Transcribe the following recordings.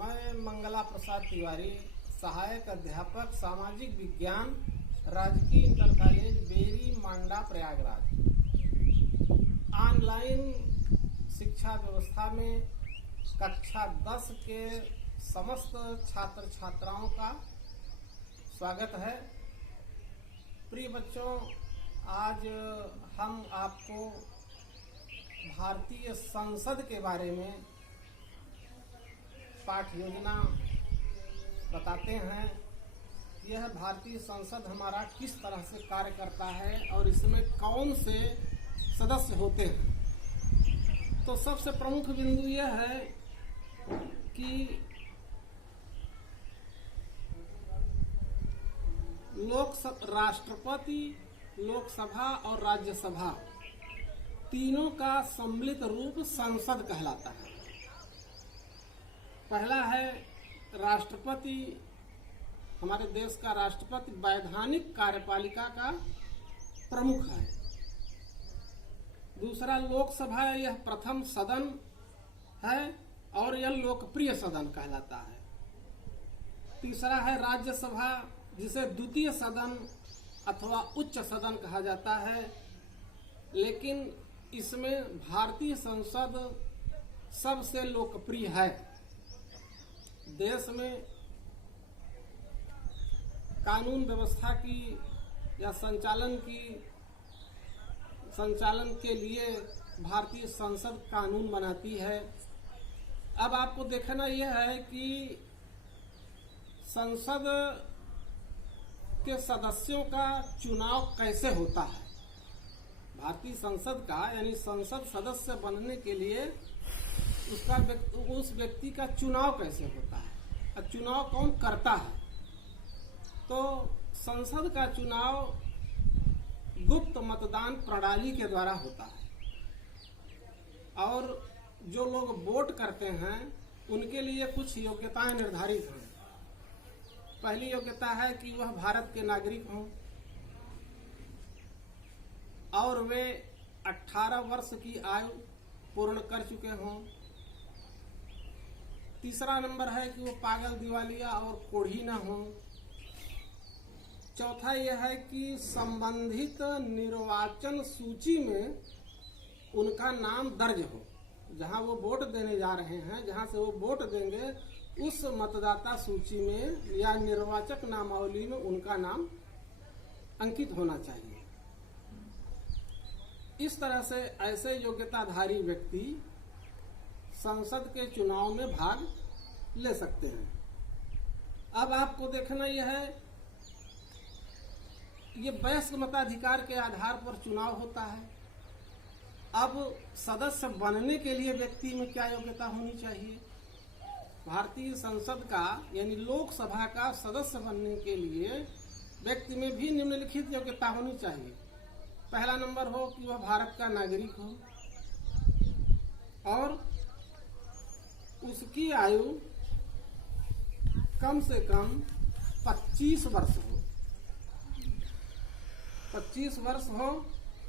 मैं मंगला प्रसाद तिवारी, सहायक अध्यापक सामाजिक विज्ञान, राजकीय इंटर कॉलेज बेरी मांडा प्रयागराज। ऑनलाइन शिक्षा व्यवस्था में कक्षा 10 के समस्त छात्र छात्राओं का स्वागत है। प्रिय बच्चों, आज हम आपको भारतीय संसद के बारे में पाठ योजना बताते हैं। यह भारतीय संसद हमारा किस तरह से कार्य करता है और इसमें कौन से सदस्य होते हैं। तो सबसे प्रमुख बिंदु यह है कि राष्ट्रपति, लोकसभा और राज्यसभा तीनों का सम्मिलित रूप संसद कहलाता है। पहला है राष्ट्रपति। हमारे देश का राष्ट्रपति वैधानिक कार्यपालिका का प्रमुख है। दूसरा लोकसभा, यह प्रथम सदन है और यह लोकप्रिय सदन कहलाता है। तीसरा है राज्यसभा, जिसे द्वितीय सदन अथवा उच्च सदन कहा जाता है, लेकिन इसमें भारतीय संसद सबसे लोकप्रिय है। देश में कानून व्यवस्था की या संचालन के लिए भारतीय संसद कानून बनाती है। अब आपको देखना यह है कि संसद के सदस्यों का चुनाव कैसे होता है। भारतीय संसद का यानी संसद सदस्य बनने के लिए उस व्यक्ति का चुनाव कैसे होता है और चुनाव कौन करता है। तो संसद का चुनाव गुप्त मतदान प्रणाली के द्वारा होता है और जो लोग वोट करते हैं उनके लिए कुछ योग्यताएं निर्धारित हैं। पहली योग्यता है कि वह भारत के नागरिक हों और वे 18 वर्ष की आयु पूर्ण कर चुके हों। तीसरा नंबर है कि वो पागल, दिवालिया और कोढ़ी न हों। चौथा यह है कि संबंधित निर्वाचन सूची में उनका नाम दर्ज हो। जहां वो वोट देने जा रहे हैं, जहां से वो वोट देंगे, उस मतदाता सूची में या निर्वाचक नामावली में उनका नाम अंकित होना चाहिए। इस तरह से ऐसे योग्यताधारी व्यक्ति संसद के चुनाव में भाग ले सकते हैं। अब आपको देखना यह है, ये वयस्क मताधिकार के आधार पर चुनाव होता है। अब सदस्य बनने के लिए व्यक्ति में क्या योग्यता होनी चाहिए। भारतीय संसद का यानी लोकसभा का सदस्य बनने के लिए व्यक्ति में भी निम्नलिखित योग्यता होनी चाहिए। पहला नंबर हो कि वह भारत का नागरिक हो और उसकी आयु कम से कम 25 वर्ष हो। 25 वर्ष हो,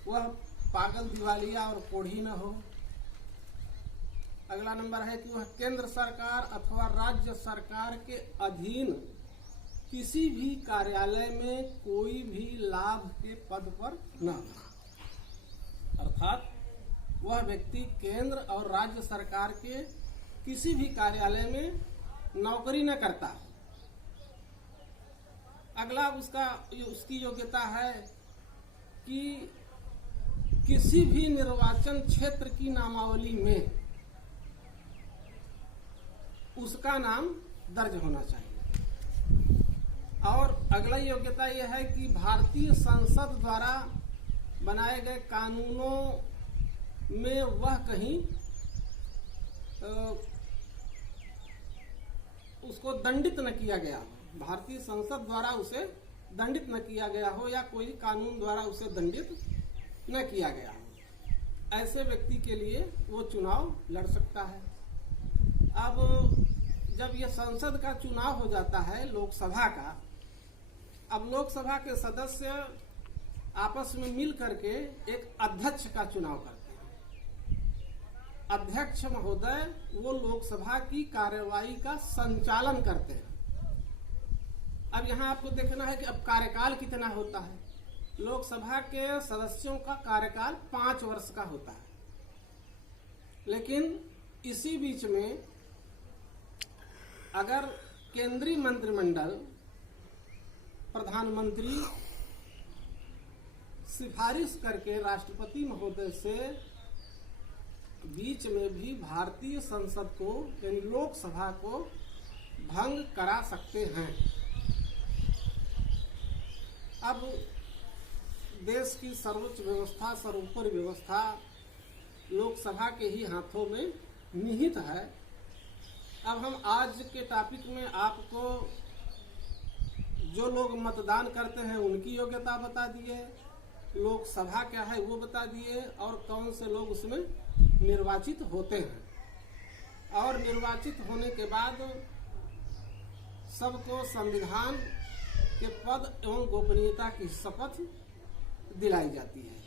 वह पागल, दिवालिया और कोढ़ी न हो। अगला नंबर है कि वह केंद्र सरकार अथवा राज्य सरकार के अधीन किसी भी कार्यालय में कोई भी लाभ के पद पर न हो। अर्थात वह व्यक्ति केंद्र और राज्य सरकार के किसी भी कार्यालय में नौकरी न करता है। अगला उसकी योग्यता है कि किसी भी निर्वाचन क्षेत्र की नामावली में उसका नाम दर्ज होना चाहिए। और अगला योग्यता यह है कि भारतीय संसद द्वारा बनाए गए कानूनों में वह कहीं उसको दंडित न किया गया हो। भारतीय संसद द्वारा उसे दंडित न किया गया हो या कोई कानून द्वारा उसे दंडित न किया गया हो। ऐसे व्यक्ति के लिए वो चुनाव लड़ सकता है। अब जब ये संसद का चुनाव हो जाता है लोकसभा का, अब लोकसभा के सदस्य आपस में मिल करके एक अध्यक्ष का चुनाव करते हैं। अध्यक्ष महोदय वो लोकसभा की कार्यवाही का संचालन करते हैं। अब यहाँ आपको देखना है कि अब कार्यकाल कितना होता है। लोकसभा के सदस्यों का कार्यकाल 5 वर्ष का होता है, लेकिन इसी बीच में अगर केंद्रीय मंत्रिमंडल प्रधानमंत्री सिफारिश करके राष्ट्रपति महोदय से बीच में भी भारतीय संसद को यानी लोकसभा को भंग करा सकते हैं। अब देश की सर्वोच्च व्यवस्था, सर्वोपरि व्यवस्था लोकसभा के ही हाथों में निहित है। अब हम आज के टॉपिक में आपको जो लोग मतदान करते हैं उनकी योग्यता बता दिए, लोकसभा क्या है वो बता दिए, और कौन से लोग उसमें निर्वाचित होते हैं। और निर्वाचित होने के बाद सबको संविधान के पद एवं गोपनीयता की शपथ दिलाई जाती है।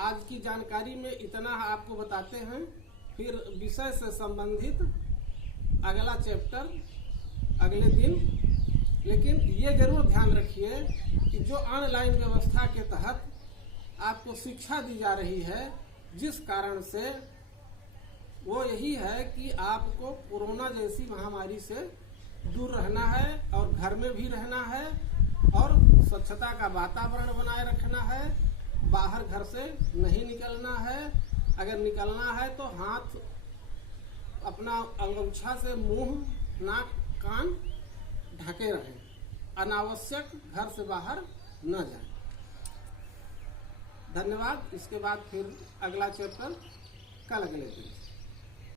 आज की जानकारी में इतना आपको बताते हैं, फिर विषय से संबंधित अगला चैप्टर अगले दिन। लेकिन ये जरूर ध्यान रखिए कि जो ऑनलाइन व्यवस्था के तहत आपको शिक्षा दी जा रही है, जिस कारण से वो यही है कि आपको कोरोना जैसी महामारी से दूर रहना है और घर में भी रहना है और स्वच्छता का वातावरण बनाए रखना है। बाहर घर से नहीं निकलना है, अगर निकलना है तो हाथ अपना अंगूछा से मुंह, नाक, कान ढके रहें, अनावश्यक घर से बाहर न जाएं। धन्यवाद। इसके बाद फिर अगला चैप्टर कल अगले दिन।